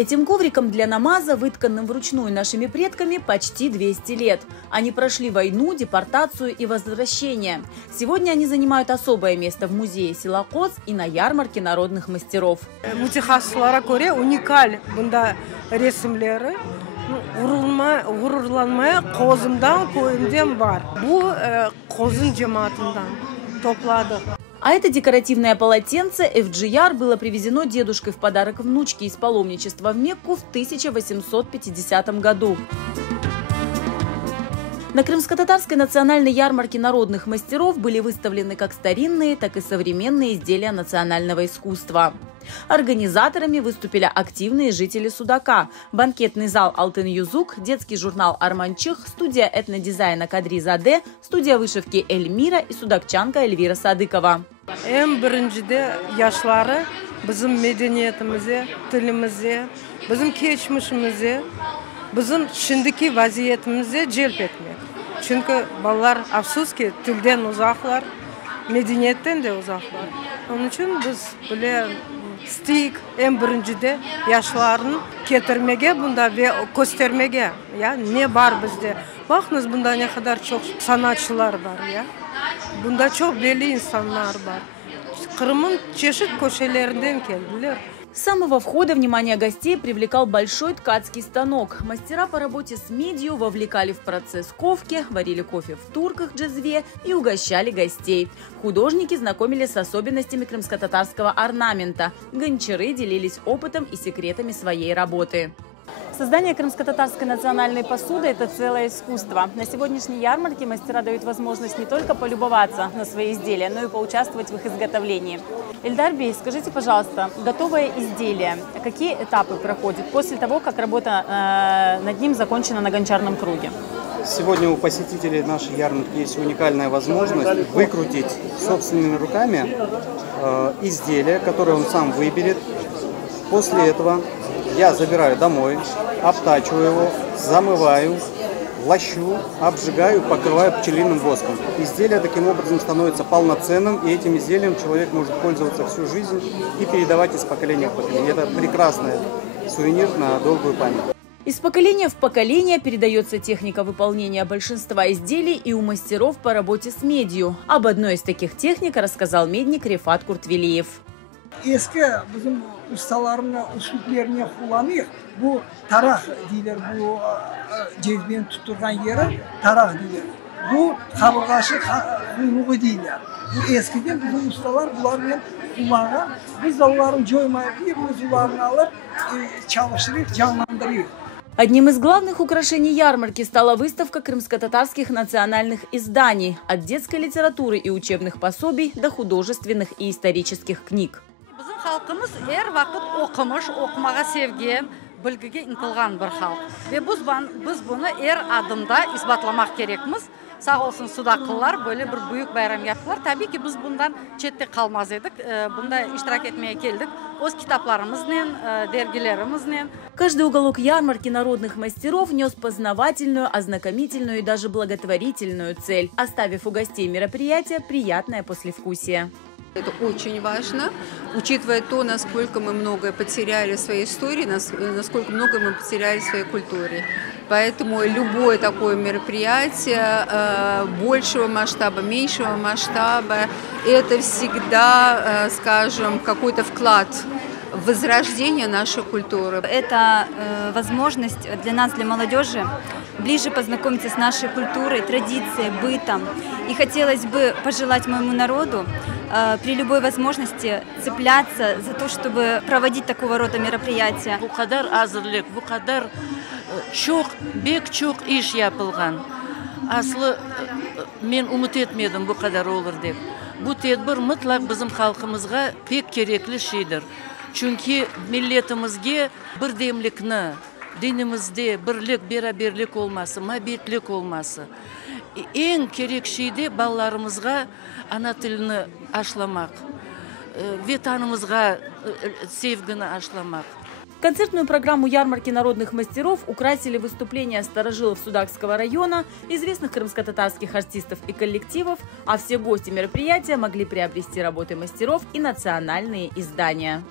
Этим ковриком для намаза, вытканным вручную нашими предками, почти 200 лет. Они прошли войну, депортацию и возвращение. Сегодня они занимают особое место в музее села Коз и на ярмарке народных мастеров. Мутихаслара коре уникаль бунда ресимлери. Гурурланмай козымдан коемден бар. Бу козын жематындан топладык. А это декоративное полотенце FGR было привезено дедушкой в подарок внучке из паломничества в Мекку в 1850 году. На Крымско-татарской национальной ярмарке народных мастеров были выставлены как старинные, так и современные изделия национального искусства. Организаторами выступили активные жители Судака, банкетный зал «Алтын-Юзук», детский журнал «Арманчик», студия этнодизайна «Кадри Заде», студия вышивки «Эльмира» и судакчанка Эльвира Садыкова. Эм биринчиде яшлары bizim medeniyetimize, tilimize, bizim geçmişimize, bizim şimdiki vaziyetimize celp etmek. Çünkü ballar afsuski tilden uzaklar, medeniyetten de uzaklar. Onun için biz böyle stik en birincide yaşların getirmege bunda ve göstermege ya ne var bizde. Bakınız bunda ne kadar çok sanatçılar var ya. Bunda çok belli insanlar var. Крым'ın çeşit köşelerinden geldiler. С самого входа внимание гостей привлекал большой ткацкий станок. Мастера по работе с медью вовлекали в процесс ковки, варили кофе в турках джезве и угощали гостей. Художники знакомили с особенностями крымско-татарского орнамента. Гончары делились опытом и секретами своей работы. Создание крымско-татарской национальной посуды – это целое искусство. На сегодняшней ярмарке мастера дают возможность не только полюбоваться на свои изделия, но и поучаствовать в их изготовлении. Эльдар Бей, скажите, пожалуйста, готовое изделие, какие этапы проходит после того, как работа над ним закончена на гончарном круге? Сегодня у посетителей нашей ярмарки есть уникальная возможность выкрутить собственными руками изделие, которое он сам выберет. После этого я забираю домой, обтачиваю его, замываю, лощу, обжигаю, покрываю пчелиным воском. Изделие таким образом становится полноценным, и этим изделием человек может пользоваться всю жизнь и передавать из поколения в поколение. Это прекрасный сувенир на долгую память. Из поколения в поколение передается техника выполнения большинства изделий и у мастеров по работе с медью. Об одной из таких техник рассказал медник Рифат Куртвелиев. Eski bizim ustaların usullerine kullanıyor. Bu tarak diyorlar, bu cezbeni tutturgan yeri tarak diyorlar. Bu kaburgaşı kuyruğu diyorlar. Bu eskiden bizim ustalar bunlarla kullanan, biz de onların coymayıp biz onlarını alır, çalıştırıyoruz, canlandırıyoruz. Одним из главных украшений ярмарки стала выставка крымско-татарских национальных изданий – от детской литературы и учебных пособий до художественных и исторических книг. Халқымыз әр вақыт оқымыш, оқымаға sevgi, білгіге ұмтылған бір халық. Ve biz bunu әр adımda isbatlamak gerekmiz. Sağ olsun Sudaklılar böyle bir büyük bayram yaptılar. Tabii ki biz bundan chetde kalmaz edik. Bunda iştirak etmeye geldik. Öz kitaplarımızla, dergilerimizle. Каждый уголок ярмарки народных мастеров нес познавательную, ознакомительную и даже благотворительную цель, оставив у гостей мероприятия приятное послевкусие. Это очень важно, учитывая то, насколько мы многое потеряли в своей истории, насколько много мы потеряли в своей культуре. Поэтому любое такое мероприятие большего масштаба, меньшего масштаба, это всегда, скажем, какой-то вклад в возрождение нашей культуры. Это возможность для нас, для молодежи, ближе познакомиться с нашей культурой, традицией, бытом. И хотелось бы пожелать моему народу при любой возможности цепляться за то, чтобы проводить такого рода мероприятия. Bu kadar hazırlık, bu kadar bek çok iş yapılgan. Aslı men umut etmedim bu kadar olur deb. Bu tedbir mutlaq bizim xalqimizga pek kerakli şeydir. Çünkü milletimizge birdemlikni, dinimizde birlik, beraberlik olması, mabetlik olması. En kerek şeyde balalarımızga ana tilini aşlamak, vatanımızga sevgini aşlamak. Концертную программу ярмарки народных мастеров украсили выступления старожилов Судакского района, известных крымско-татарских артистов и коллективов, а все гости мероприятия могли приобрести работы мастеров и национальные издания.